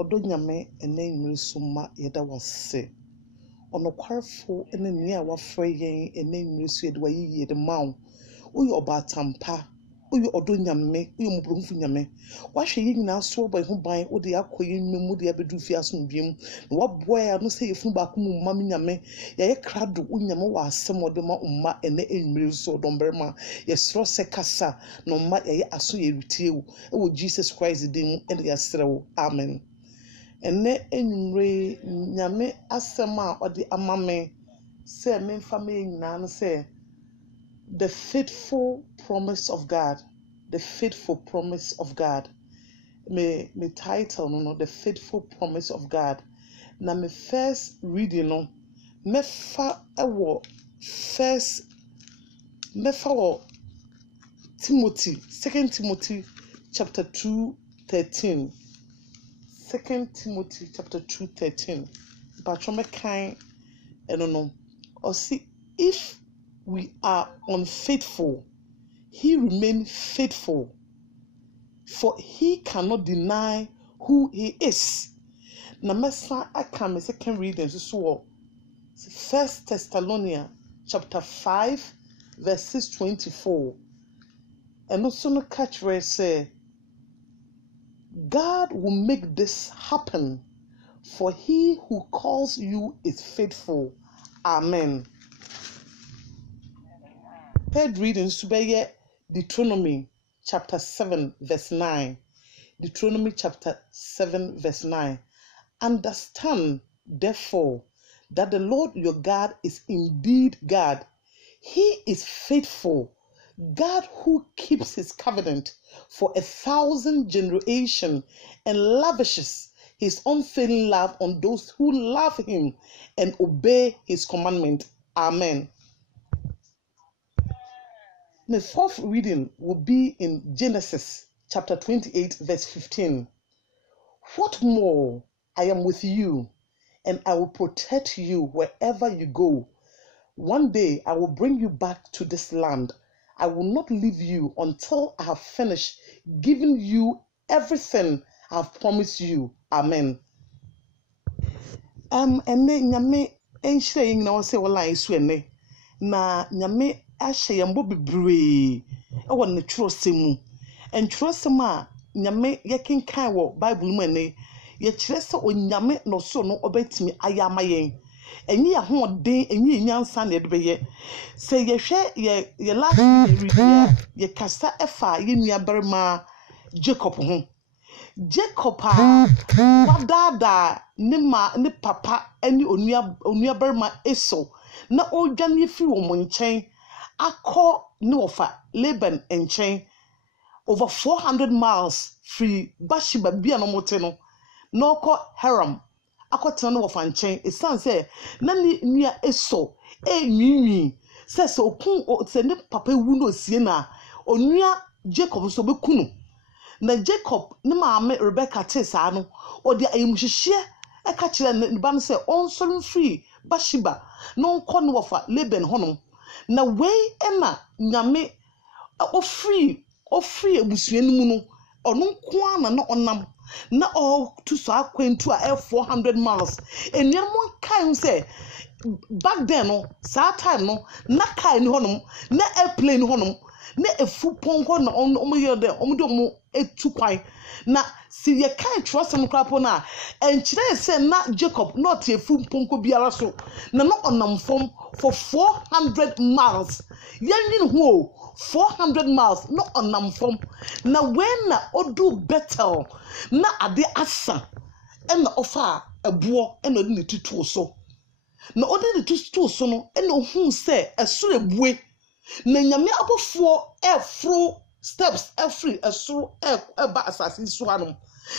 Odonyame ene nrisuma yeda wase. Ono kwarfo ene ni a wafre yen ene nrisu yeda wayiye de mawo. Uyo obatampa, uyo odonyame, uyo mubrumfu nyame. Wahwe yi nyina so ba ho ban, wo de akoyi nwemu de abedu fi asomdwem. Na waboa no se yefunu ba ko mu mam nyame. Ya ye krado unyame wa asem ode ma umma ene enrisu odomberma. Ye sro se kasa no ma ye aso ye rutiewu. Ewo Jesus Christ din ene ya srewo. Amen. Ene enre nyame asema ode amame se memfa me nyina no se the faithful promise of God. The faithful promise of God. Me title no the faithful promise of God. Na me first reading no mefa ewo Timothy, 2 Timothy chapter 2:13. 2 Timothy chapter 2:13. Patrome kind no. Or see, if we are unfaithful, he remains faithful, for he cannot deny who he is. Na mesa aka me second reading so 1 Thessalonians chapter 5 verses 24. And also no catch where say God will make this happen, for he who calls you is faithful. Amen. Third reading to be Deuteronomy chapter 7 verse 9. Deuteronomy chapter 7 verse 9. Understand, therefore, that the Lord your God is indeed God. He is faithful, God who keeps his covenant for 1,000 generations and lavishes his unfailing love on those who love him and obey his commandment. Amen. The fourth reading will be in Genesis chapter 28 verse 15. What more? I am with you, and I will protect you wherever you go. One day I will bring you back to this land. I will not leave you until I have finished giving you everything I have promised you. Amen. And then nyame enhire yin na wose wala isu ene na nyame ahye yambo bebre e won ne twrosemu en twrosem a nyame yekenkan wo Bible mu ene ye kire se onyame no so no obetimi ayama yen enyi ya hoden enyi nyansa na edebeye se ye hwe ye last read ye kasa efa ye nuabarema Jacob ho Jacob wadada ne papa eni onuabarema Esau na odwane fi wo monchen akọ ne ofa Laban enchen over 400 miles free Bathsheba bia no mote no na okọ Haram akọtena no ofa nchen esan se na ni nua Esau enwinwi se okun se ne papa wu no sie na onua Jacob so bekunu na Jacob ne maame Rebecca tesa no odi ayimuhihie eka kire ne ba no se onsolun free Bathsheba no nkọ no ofa Laban honom na wei ema nyame ofree ebusuanu mu no ono nko ana na onam na all to so akwentu a 400 miles enyamu kan say back then no that time no na kai ni honom na airplane honom na efu ponko na omo de omo etu kwan na si ye kai trosem krapo na enchire se na Jacob not efu ponko biara so na no onam fom for 400 miles yen ho 400 miles no onam fom na when na odu Bethel na ade asa e na ofa ebo e na odi ne tutu so na odi ne tutu so no e na ohun se esoro ebue na nyame abofo efro steps every esoro eba asase so anom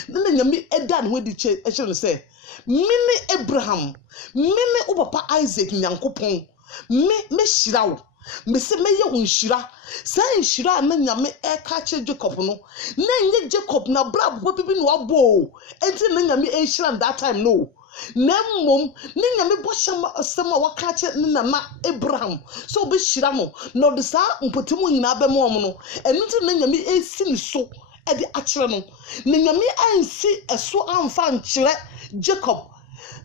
na nyame eda ne wedi che e no se mini Abraham mini papa Isaac nyankopon me shirawo me se me ye unshira say nshira na nyame e ka che Jacob no na nye Jacob na bra bibi no abo enti na nyame e shira that time no na mom ni nyame bohye asema waka che na Abraham so be shira no no de sa mpotemu nyina be mom no enti na nyame e si ni so edi akyere no na nyame ansi eso amfa nkyere Jacob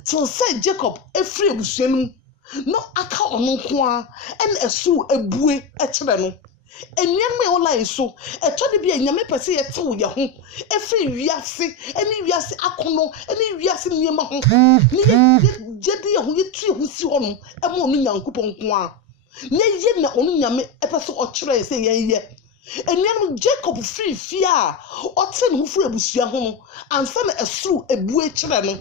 till say Jacob efri ebusuanum no aka ono nko a en eso ebue akyere no enyan me ola eso eto de bia nyame pese yete wo ye ho efri wiase eni wiase akono eni wiase niema ho ni jedi ye ho yetu ho si ho no e mo no nyankopon nko a nye ye na onu nyame epese o kyere se ye enyan Jacob free fia o te no free ebusua ho no ansa na eso ebue kyere no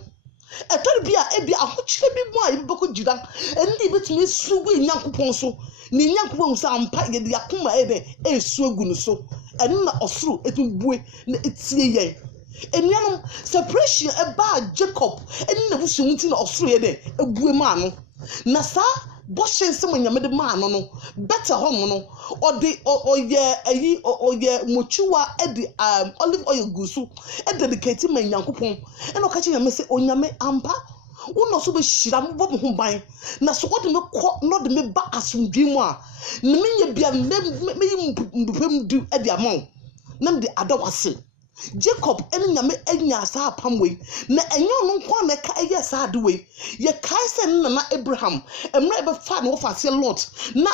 eto de bia e bia ahokyere bi mo a yebeko jida eni betumi sugu nyankopon so ni nyankopon sa ampa ye de akoma ebe esu egu no so enu na osuru etubue na etie yen enuanom separation eba Jacob enu na busu nti na osuru ye de ebue ma no na sa boshen se nyame de ma no better home no ode oye mochuwa ede olive oil gusu e dedicate ma nyankopon eno ka che nyame se onyame ampa uno so be shira mo ho ban na so ode me ko no de me ba asundwi mu a na me nya bia me mbupem du e de amon na de adawase Jacob ene nyame anya asa apamwe na enyo no nko na ka eye sa adewe ye kai se na Abraham emra be fa no fa se Lot na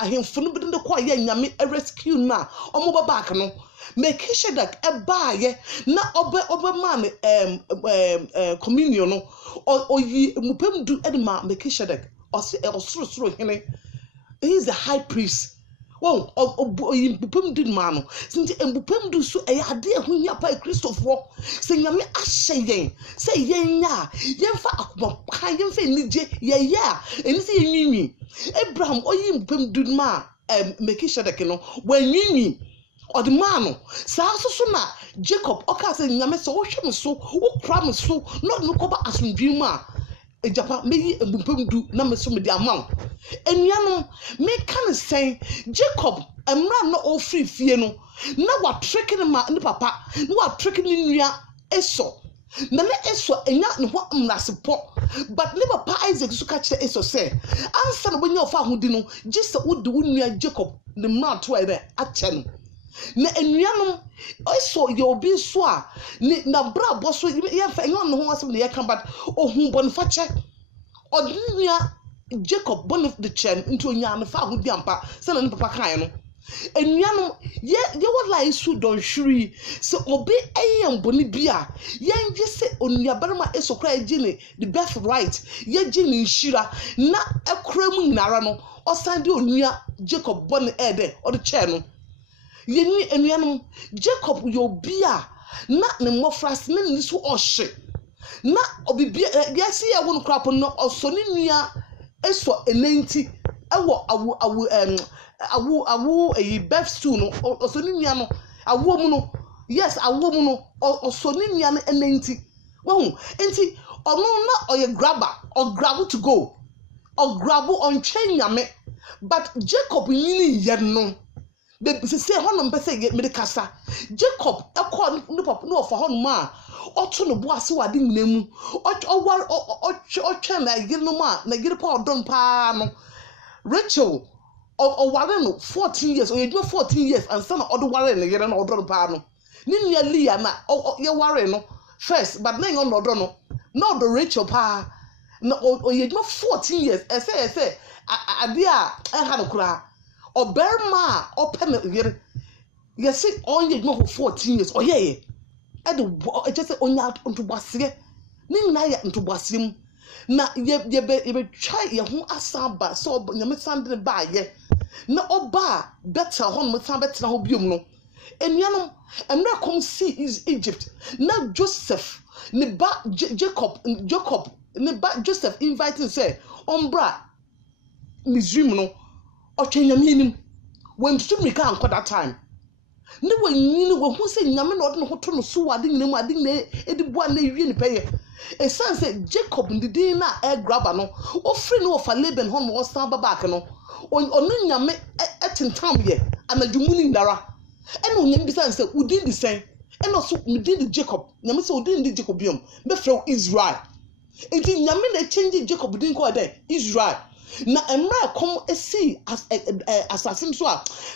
ahemfo no bi de ko ye nyame rescue na omo ba back no Melchizedek ebaye na obe man communion no oyi mupem du edema Melchizedek osoro hene. He is the high priest. Wow, oyi mupem du man no sinti mupem du so e ade ehun ya pa Christopher se nyame ahye yen se yen nya yen fa akoma kan yen fa nije ye ya eni se yenwi Abraham oyi mupem du ma Melchizedek no wanwi Odimano, so na Jacob, okase nyame so wo hwem so, wo kra me so, no no koba asundwi mu a ejapa meyi ebumpem du na me so me di amam. Enuanom me kan sen Jacob emra no o free fie no, na wa trick ne ma ne papa, na wa trick ne nua eso. Na ne eso enya ne ho mrasepo, but ne papa Isaac so ka kire eso se, ansa no bonya ofa ahodi no, gise wo de wo nua Jacob ne ma to ebe ache no. Na enuanom eso ye obi so a ni na bra boso ye fa enyo no ho asem na ye kan but ohun bonfache odunua Jacob bonif the chen into onya no fa ahodi ampa se na ne papa kan no enuanom ye wo lai su don hwiri se obi eyem boni bia ye nje se onua barma eso kra gine the birth right ye gine nhira na ekra mu nyinara no osande onua Jacob bon ede o de che no yeni enuanom Jacob yobia na ne mofras na ni so ohye na obibia yesi ye won krapo no osoni nua eso enenti ewo awu birth stool no osoni nua no awu mu no yes awu mu no osoni nua no enenti wo enti ono na oye grabber or grab to go or grab on chain nyame but Jacob yini ye no the say hono mpese me de kasa Jacob ekọ no papa no for hono ma oto no bo ase wade nyinamu o twa na yire no ma na yire pa odon pa no Rachel o ware no 14 years o ye 14 years and son o do ware na yire no odon pa no ni nua Leah na ye ware no first but na yon no odon no do Rachel pa na o ye 14 years ese ade a ha no kura Oberma open yere yesi onye no 14 years oyeye e de just say onya ntubase ni na ya ntubase mu na ye try ye ho asaba so nyame sande ba ye na oba better hon mutan better ho biom no enuanom emre kom see is Egypt na Joseph ne ba Jacob ne ba Joseph inviting say ombra Misrim no Nyaminim when to me can that time. No one you know who say Yaman or no to no so I didn't know I didn't one day really pay. A son said Jacob in the dinner air grabber no, or friend of a Laban home or Samba back no, or Yame at in town ye, and a Jumunin Dara. And when you besides said, who did the same, and also we did the Jacob, Yamiso didn't the Jacobium, Befro Israel. It in Yamin a changing Jacob didn't go there, Israel. Na emra kom esi as assassin so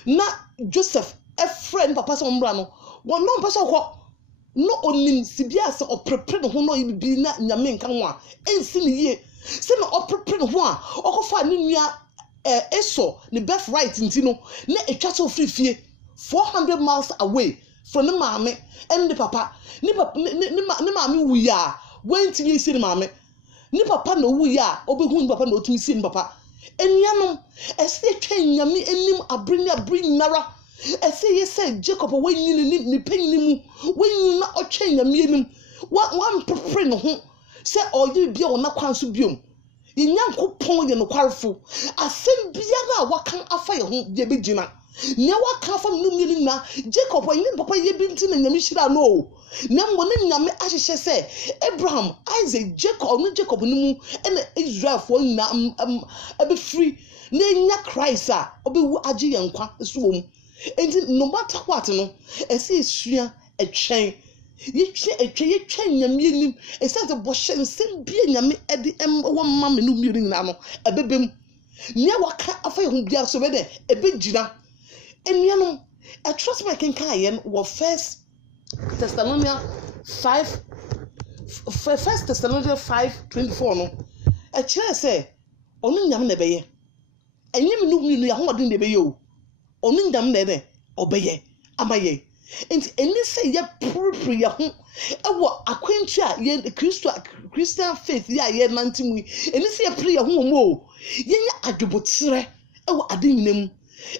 na Joseph a friend papa so mbra no wo no papa so no onim sibia se oprepre no ho no ibi na nyame nka ho a ensi ne ye se no oprepre no ho a okofa ne nua eso ne birth right nti no na etwa so frifie 400 miles away from the maame and the papa ni maame wuya went to see the maame ni papa no wuya obehu papa no tumi see ni papa enuanom ese twen nyame enim abrin nara ese ye say Jacob when ni penni mu when na otwen nyame enim one prepare no ho say oye bia wona kwanso biom Yanyankopon ye no kwarfo asem biara wakan afa ye ho ye begina ne waka fam no mieli na Jacob yin papa ye binti na nyame hira no na mbo ne nyame ahyehye se Abraham Isaac Jacob no Jacob no mu ena Israel fo na abe free na nya Christ a obewu age yankwa so wom enti no matter what no ese esua etwen yetwe nyame nim ese bo hye nsem bia nyame ede wo mama no mieli na no ebebem ne waka afa ye ho bia so be de ebegina enuanom I trust my king Kayen was First Thessalonians 5:24 no e kire say onu nyam na beye enyim no mi no ya hodin de beye o onu nyam na de obeye amaye enti eni say ye prepare ya ho e wo akwantu a ye Christian faith ya ye nantimu eni say ye prepare ya ho mo ye nya adwobotere e wo adinnem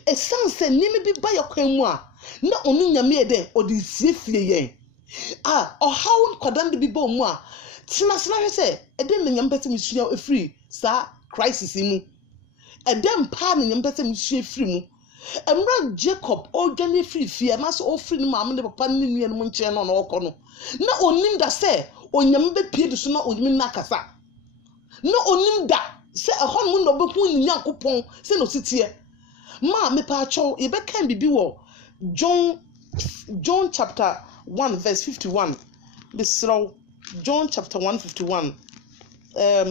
esanse nimi bi ba yakwan mu a na onu nyame eden odi siefie yen ohaw kwadan bi ba mu a tina hwe se eden na nyame pete misua efiri sa crisis mu eden pa na nyame pete misua efiri mu emra Jacob odwane efiri fie na so ofiri ni maame ne papa ne nua no nche no na okọ no na onim da se onyame be pie du so na onyame na kasa na onim da se ehon mu no be hu ni Yakopon se no sitie ma me pa cho e be kan bibi wo John chapter 1 verse 51 bisro John chapter 1:51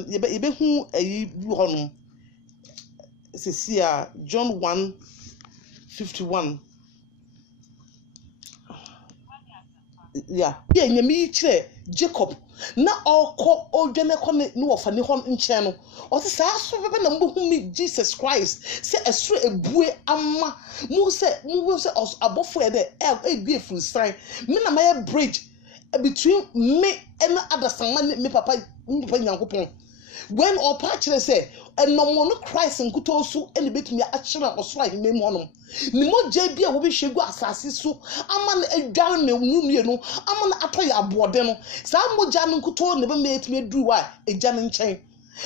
e be hu ayi bi ho no sesia John 1:51 yeah nyame kire Jacob na okọ odwane kọ ne wofa ne hon nche no o se sa so bebe na mbo hu mi Jesus Christ se esro ebue ama mu se abofo e de e bie fu san me na my bridge between me and other someone me papa Nyankopon when or patchere say enomo no Christ nkuto so ene betumi akyere osoro ahemem honom ni mo je bia wo be hwegu asase so ama na adwan na nwumie no ama na atoye abode no sa moja no nkuto ne be metumi adu wa egya ne nchen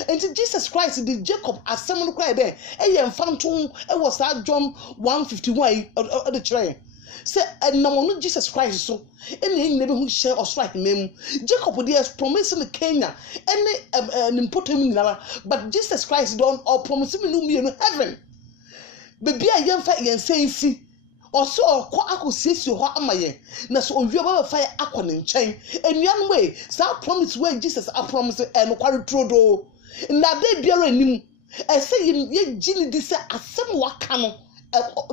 enti Jesus Christ the Jacob asem no cry there eye mfanto e wo sa John 1:51 de kire say enomo no Jesus Christ so ene yin ne be hu hye osoro ahemem Jacob dey promise in Kenya ene nimpotem nyala but Jesus Christ don or promise me no me no heaven baby a yemfa yensensi oso okọ akosiesie ho amaye na so owie ba fa akọ ne nchen enuan we sa promise we Jesus a promise no kware trodo na de biara anim ese ye gini di se asem waka no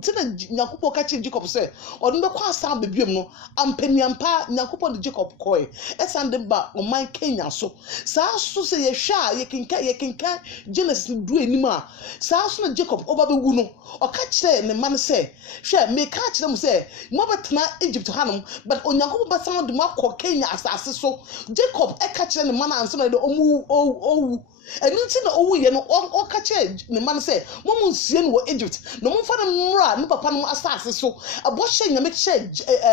tina Nyankopon ka che Jacob say odun be kwa asa bebiam no ampaniampa Nyankopon de Jacob koi esande ba o man Kenya so sa so se ye hwa ye kenka Genesis du anim a sa so na Jacob oba be wu no o ka kire ne man say hwa me ka kire mu say mo betena Egypt hanom but Onyankopon be san de makọ Kenya asase so Jacob e ka kire ne man anso na de owu enunti na owu ye no o ka kire ne man say mo nsie no Egypt no mo fa mra ni papa no asase so abohye nyame kye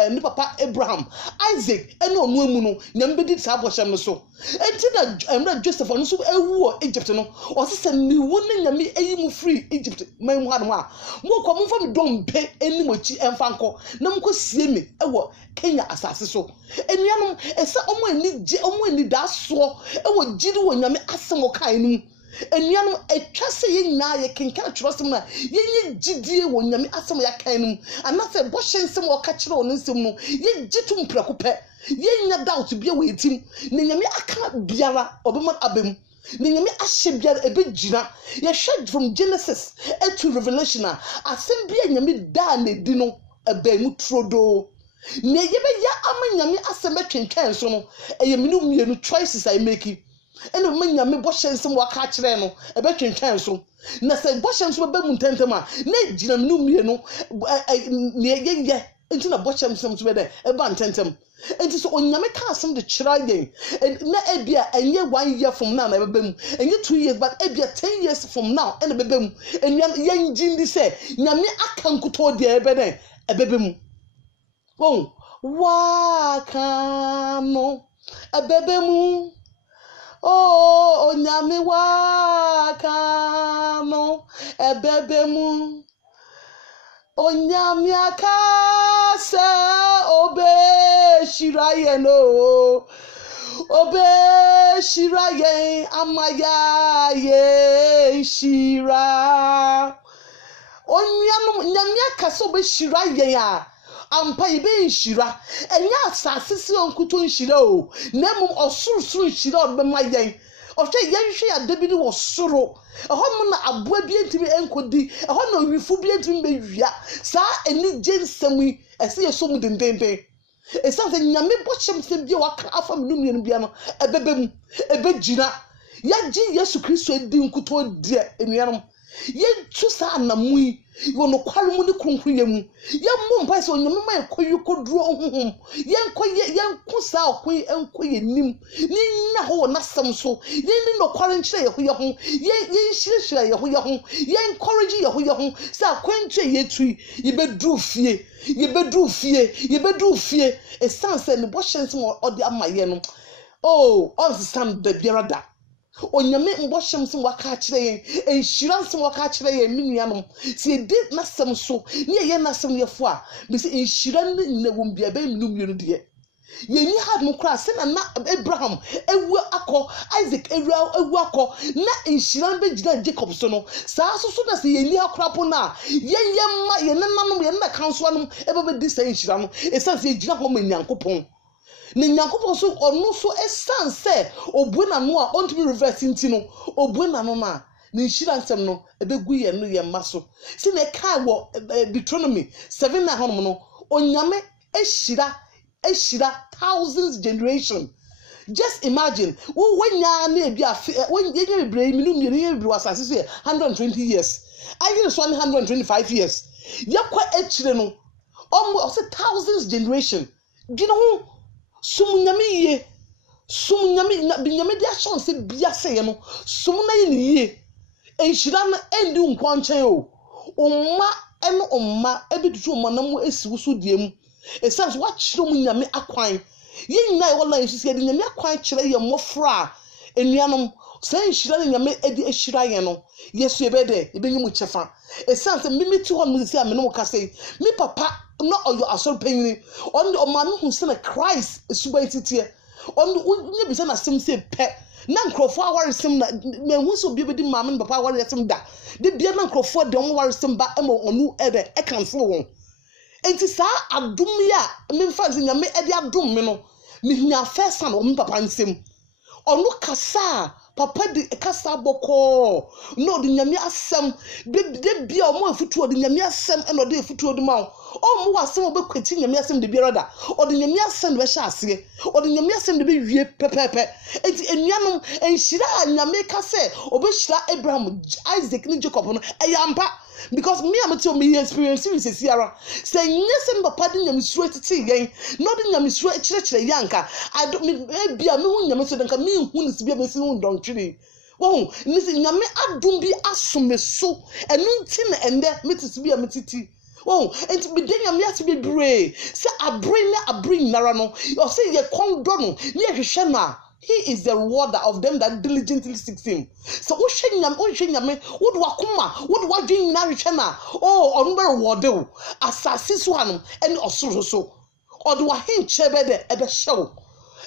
ni papa Abraham Isaac ene onu emu no nyame bedi sa abohye no so enti na mra Joseph no so ewu Egypt no o se ni woni nyame eyi mu free Egypt man mu hanu a mo ko mo fa me dompe eni mochi emfa nko na mo ko sie me ewo Kenya asase so enuanom ese omo eni da so ewo gidi wo nyame asem o kan nu enuanom etwa se ye nyina ye kenka trosem na ye nye gidie wo nyame asem ya kan nu anase bo hyensem o ka kire o nsem no ye gitum prakope ye nya doubt bia we etim ne nyame aka biara obema abem ne nyame ahye biara ebegina ye hwed from Genesis to Revelation asem bia nyame da na di no ebe mu trodo ne yebe ya ama nyame asem atwentwen so no eye menu mienu choices I make ene ma nyame bo hyensem waka kire no ebe twentwen so na se bo hyensem be mu ntentem a na gina menu mienu ne ye enti na bo hyensem so be de eba ntentem enti so onyame ka asem de kira yen na ebia enye 1 year from now na ebe mu enye 2 years but ebia 10 years from now ene bebe mu enyan yen jindi se nyame aka nkuto de ebe de ebebe mu oh wakano ebebe mu oh onyame wakano ebebe mu onyame akase obe shiraye no obe shiraye amaya ye shira onyame akase obe shiraye ya ampa ibe nshira enya asase si onkuto nshira o na mum osurusuru nshira obema yen ohwe yenhwe ya dabidi wo soro ehom na aboa bi entimi enkodi ehom na owifu bi entimi bewia sa eni jensam ese yesom dendenden esanse nyame bochim se bi waka afa menu bia no ebebem ebegina ya ji Yesu Kristo edi nkuto die enuanom ye tu sa namui wo no kwalmu ni kronkron yemu ye mmompa se onyame ma ekoyi koduro honhom ye nko sa okoi enkoye nim ni nya ho na sam so ni no kware nkyere ye ho ye nhirehira ye ho ye encourage ye ho sa kwantwe ye tui ye bedu fie esanse ne bo hyense odi amaye no oh understand the biarada onyame mbohyemsem waka akire yen enhiransem waka akire yen minuanom se edi nasem so ne ye nasem yefo a be se enhiran ne wom bia be minumienu de yeni had mo kra se na Abraham ewu akọ Isaac ewu akọ na enhiran be gina Jacob so no saa so na se yeni akrapo na yeyemma yenenanom yenna kanso anom ebe be di se enhiran no esan se gina ho manyankopon ne nyankopon so onu so esanse obuena no a on to be reverse ntino obuena no na ne nhiransem no ebegu ye no ye maso se ne kai wo Deuteronomy 7 honom no onyame ehira thousands generation. Just imagine when ya na bia when ye bebre minum ye bebre wasase so 120 years I use 125 years yakwa echire no almost thousands generation you know sumunyame na binyame dia chance bia sey no sumuna ye ni ye enhira na endi nkwanchen o umma eno umma ebidutu umma na mu esiwu so diem esans wa chiro munyame akwan ye nyina e wala yesu edi nyame akwan chire ye mofra enuanom say enhira na nyame edi ehira ye no yesu ebede ebenyi mu chefa esans mimiti ho mu se amene mo ka say mi papa no oyo asor penyi on the omame hu se na Christ esuba ititie on nye bi se na sim se pe na nkrofo awaresem na mehu so bi bedi maame no papa awaresem da de bia na nkrofo de on waresem ba ema onu ede e cancel won enti sa adum ya memfa se nyame ede adum me no mehia first na o papa nsem onu kasa papa de kasa boko no de nyame asem de bia o mo afutu o de nyame asem e no de afutu o de ma o mo wasem o be kwati nyame asem de biara da o de nyame asem de be hya ase o de nyame asem de be wie pepepe enti enuanom enhira nyame kase o be hira Abraham Isaac ni Jacob no eyampa because me am tell me experience with Sierra say nyesem papa de nyame suro titi yen no de nyame suro kire yanka I don't me bia me hu nyame so de nka me hu ni sibia be si hu don twiri wo ni nyame adum bi asome so enu nti na ende metiti bia metiti oh enti be den nyame ati be brave say abrin nara no you say ye kondo no ni ehwehwe na he is the rewarder of them that diligently seek him. So o hwenyame wo do akoma wo do wadwen na hwehwe na oh onu be reward o asase so hanom ene osoro so odo wa hinche be de ebe hyew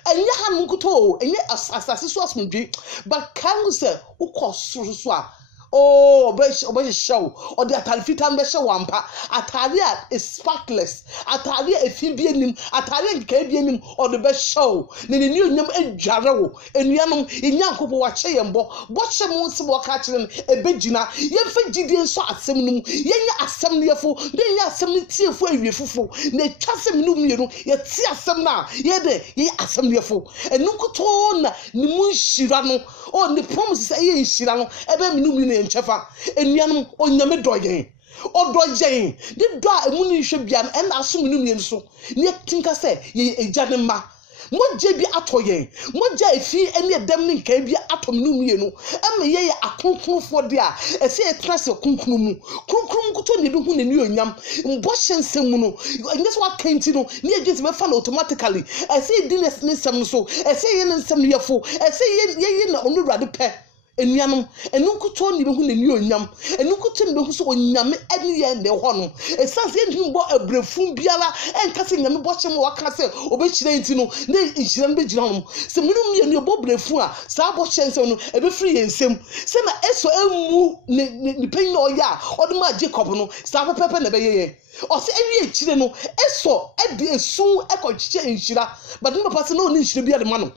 enye hanom kuto enye asase so asomdwe but kan say wo kosoro so a Oh, obe show or the atari fitan be show wampa atari is sparkless atari efibie nim atari nke ebie nim or the be show ne new nyam edware wo enuanom enyankopo wa che yembo bo che mo nse bo ka kire ebegina yemfa gidie nso asem num yenya asem ne yefo de nya asem ne tiefo awiefufo na twasem num mienu ye ti asem na ye de ye asem ne yefo enunkoto na ne mu nhira no o ne promise say ye nhira no ebe minum ne nchefa enuanom onyame doyen odoyen de do a emu ne hwe bia na na aso minum ye nso ne tinka say ye ejane ma moje bi atoyen moje efi ene edem ne nkan bi atom minum ye no ema ye akonkonfo de a ese e trase konkonu mu konkonu kuto ne bi hu ne ni onyam mbo hyensem mu no nge so akanti no ne agent be fa na automatically ese dines ne sem so ese ye ne nsem yefo ese ye na onurade pe enuanom enunkuto ni be hu ne ni onyam enunkuto ni be hu so onyame ene ye ne ho no esanse endim bo abrefun biara enkase nyame bo chem waka se obechire nti no ne nhira no be gira no se munum ye ne bo brefun a sa bo chense no ebe free yensem se na eso emu ni pen no ya oduma Jacob no sa pepe na be ye o se ewi echire no eso e de esu ekọchiche nhira but no papa se no ni nhira bia de ma no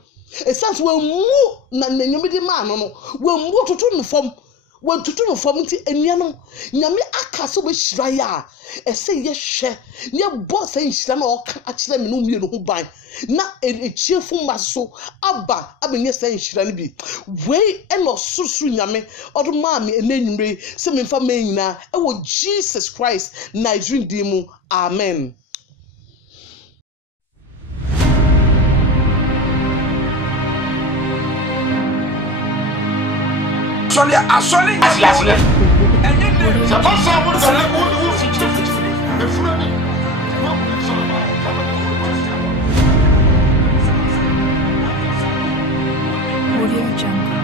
esanse we mu na nyamede ma no we mu tutu no fom we tutu no fom nti enuanom nyame aka so be hyira ya ese ye hwe ne boss enhyira na oka akire me no mie no ho ban na echiefo maso aba abenye se enhyira ne bi we eno susu nyame odo ma me enanwumre se me mfa ma nyina e wo Jesus Christ na idrindimu amen. Assolé, Audio Jungle.